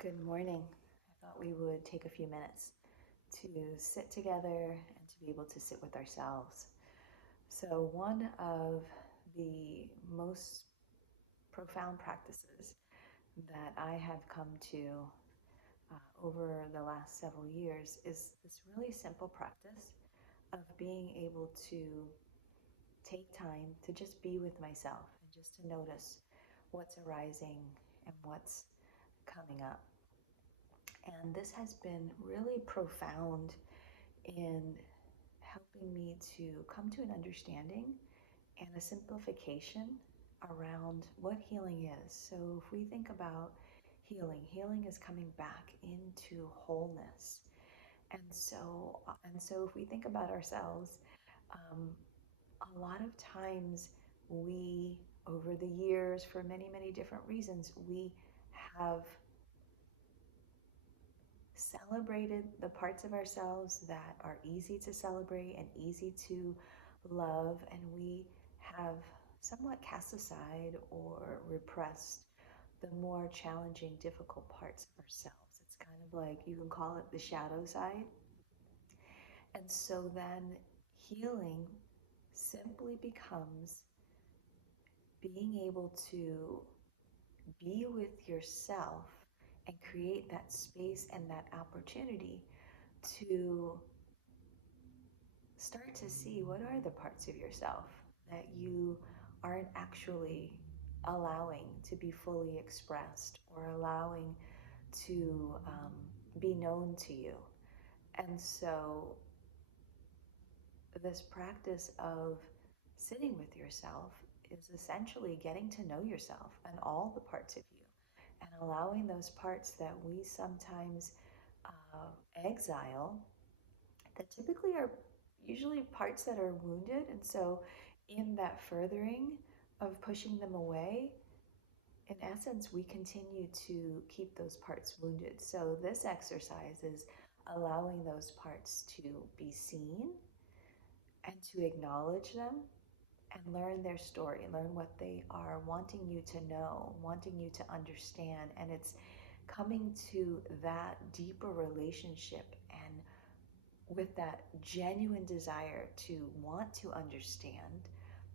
Good morning. I thought we would take a few minutes to sit together and to be able to sit with ourselves. So, one of the most profound practices that I have come to over the last several years is this really simple practice of being able to take time to just be with myself and just to notice what's arising and what's coming up. And this has been really profound in helping me to come to an understanding and a simplification around what healing is. So, if we think about healing, healing is coming back into wholeness. And so if we think about ourselves, um, a lot of times we, over the years, for many, many different reasons, we have celebrated the parts of ourselves that are easy to celebrate and easy to love, and we have somewhat cast aside or repressed the more challenging, difficult parts of ourselves. It's kind of like you can call it the shadow side. And so then healing simply becomes being able to be with yourself and create that space and that opportunity to start to see what are the parts of yourself that you aren't actually allowing to be fully expressed or allowing to be known to you. And so, this practice of sitting with yourself is essentially getting to know yourself and all the parts of you and allowing those parts that we sometimes exile that typically are usually parts that are wounded. And so, in that furthering of pushing them away, in essence, we continue to keep those parts wounded. So, this exercise is allowing those parts to be seen and to acknowledge them and learn their story, learn what they are wanting you to know, wanting you to understand. And it's coming to that deeper relationship and with that genuine desire to want to understand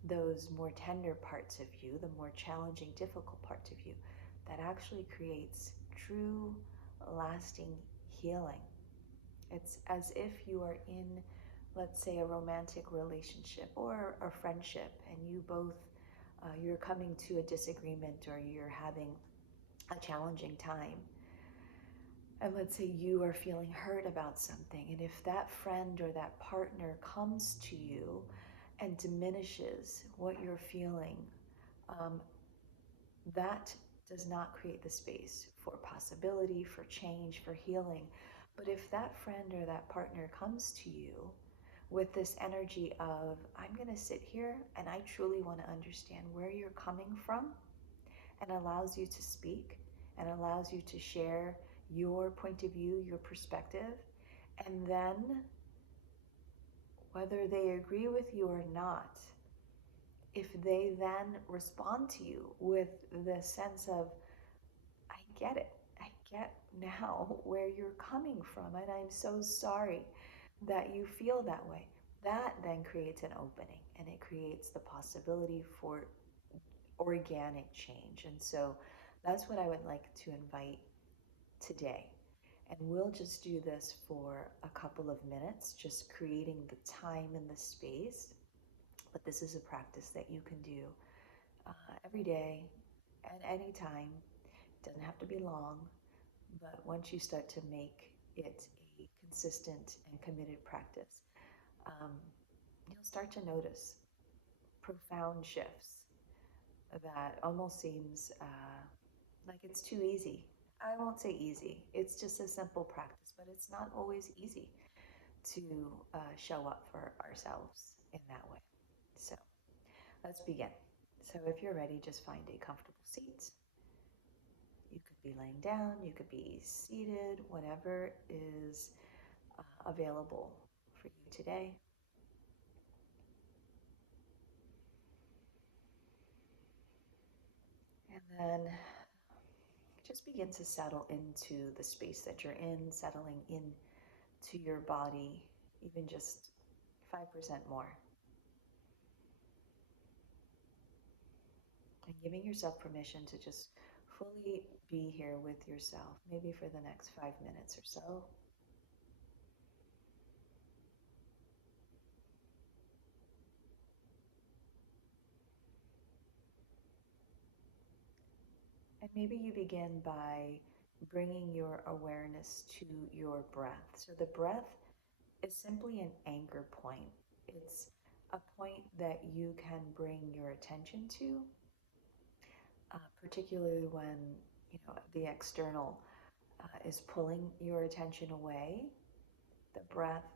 those more tender parts of you, the more challenging, difficult parts of you, that actually creates true, lasting healing. It's as if you are in, let's say, a romantic relationship or a friendship, and you both, you're coming to a disagreement or you're having a challenging time, and let's say you are feeling hurt about something, and if that friend or that partner comes to you and diminishes what you're feeling, um, that does not create the space for possibility, for change, for healing. But if that friend or that partner comes to you with this energy of, I'm going to sit here and I truly want to understand where you're coming from, and allows you to speak and allows you to share your point of view, your perspective, and then whether they agree with you or not, if they then respond to you with the sense of, I get it, I get now where you're coming from, and I'm so sorry that you feel that way, that then creates an opening and it creates the possibility for organic change. And so that's what I would like to invite today. And we'll just do this for a couple of minutes, just creating the time and the space. But this is a practice that you can do every day at any time. It doesn't have to be long, but once you start to make it a consistent and committed practice, um, you'll start to notice profound shifts that almost seems like it's too easy. I won't say easy, it's just a simple practice, but it's not always easy to show up for ourselves in that way. So let's begin. So if you're ready, just find a comfortable seat. You could be laying down, you could be seated, whatever is available for you today. And then just begin to settle into the space that you're in, settling into your body, even just 5% more. And giving yourself permission to just fully be here with yourself, maybe for the next 5 minutes or so. And maybe you begin by bringing your awareness to your breath. So the breath is simply an anchor point. It's a point that you can bring your attention to, particularly when the external is pulling your attention away. The breath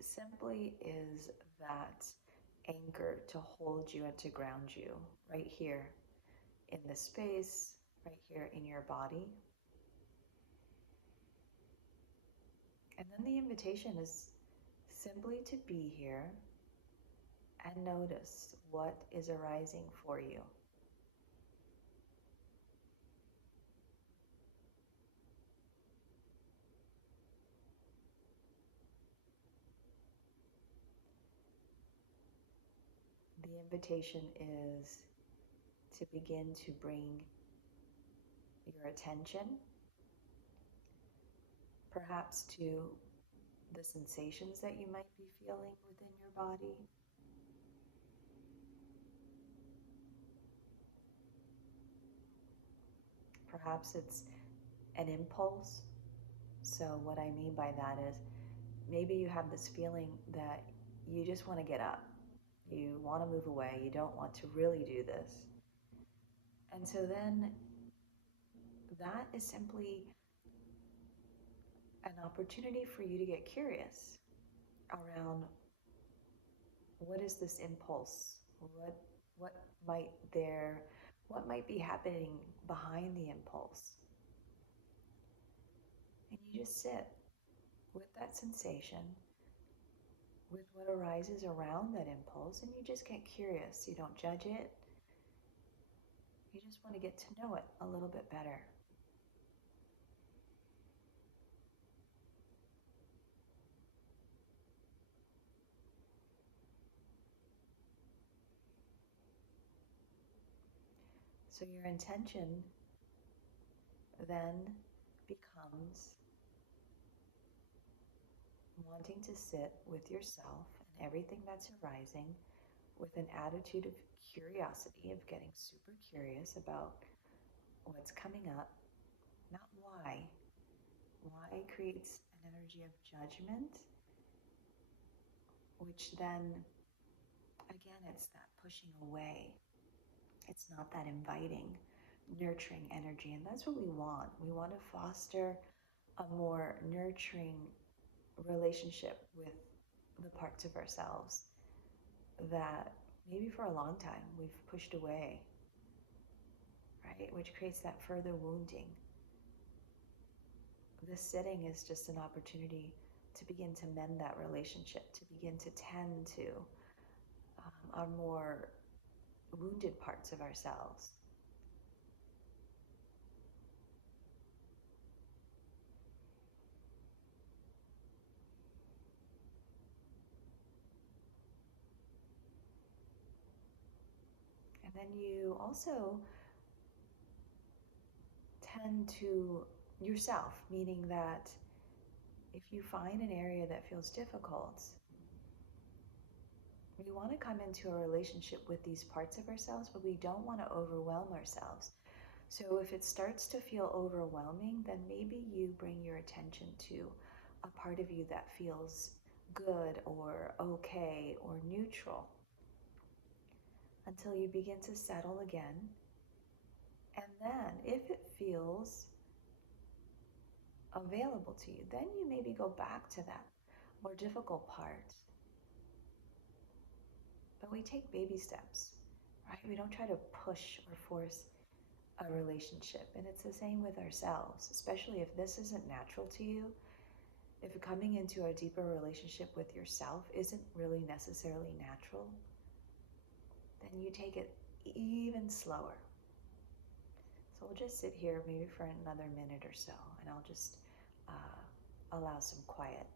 simply is that anchor to hold you and to ground you right here in this space, right here in your body. And then the invitation is simply to be here and notice what is arising for you. The invitation is to begin to bring your attention perhaps to the sensations that you might be feeling within your body. Perhaps it's an impulse. So, what I mean by that is maybe you have this feeling that you just want to get up, you want to move away, you don't want to really do this. And so, then that is simply an opportunity for you to get curious around what is this impulse? What what might there what might be happening behind the impulse? And you just sit with that sensation, with what arises around that impulse, and you just get curious. You don't judge it. You just want to get to know it a little bit better. So your intention then becomes wanting to sit with yourself and everything that's arising with an attitude of curiosity, of getting super curious about what's coming up, not why. Why creates an energy of judgment, which then, again, it's that pushing away. It's not that inviting, nurturing energy. And that's what we want. We want to foster a more nurturing relationship with the parts of ourselves that maybe for a long time we've pushed away, right? Which creates that further wounding. This sitting is just an opportunity to begin to mend that relationship, to begin to tend to our more wounded parts of ourselves. And then you also tend to yourself, meaning that if you find an area that feels difficult, we want to come into a relationship with these parts of ourselves, but we don't want to overwhelm ourselves. So if it starts to feel overwhelming, then maybe you bring your attention to a part of you that feels good or okay or neutral until you begin to settle again. And then if it feels available to you, then you maybe go back to that more difficult part. But we take baby steps, right? We don't try to push or force a relationship. And it's the same with ourselves, especially if this isn't natural to you. If coming into a deeper relationship with yourself isn't really necessarily natural, then you take it even slower. So we'll just sit here maybe for another minute or so, and I'll just allow some quiet.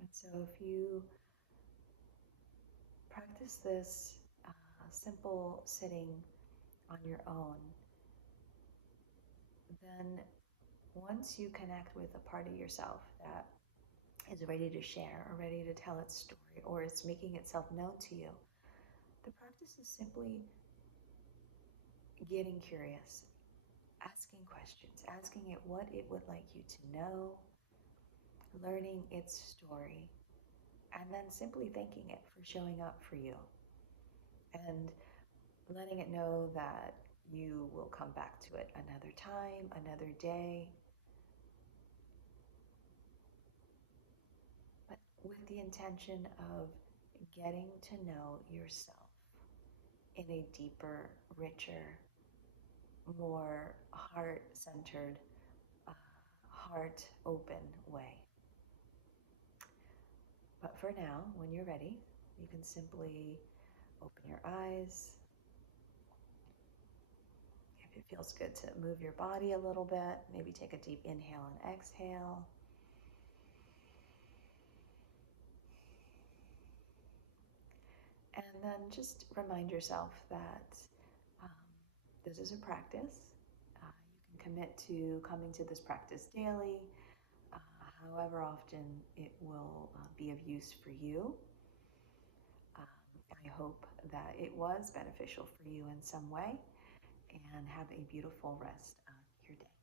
And so if you practice this simple sitting on your own, then once you connect with a part of yourself that is ready to share or ready to tell its story or is making itself known to you, the practice is simply getting curious, asking questions, asking it what it would like you to know, learning its story, and then simply thanking it for showing up for you and letting it know that you will come back to it another time, another day, but with the intention of getting to know yourself in a deeper, richer, more heart centered, uh, heart open way. But for now, when you're ready, you can simply open your eyes. If it feels good to move your body a little bit, maybe take a deep inhale and exhale. And then just remind yourself that um, this is a practice. You can commit to coming to this practice daily, uh, however often it will be of use for you. I hope that it was beneficial for you in some way, and have a beautiful rest of your day.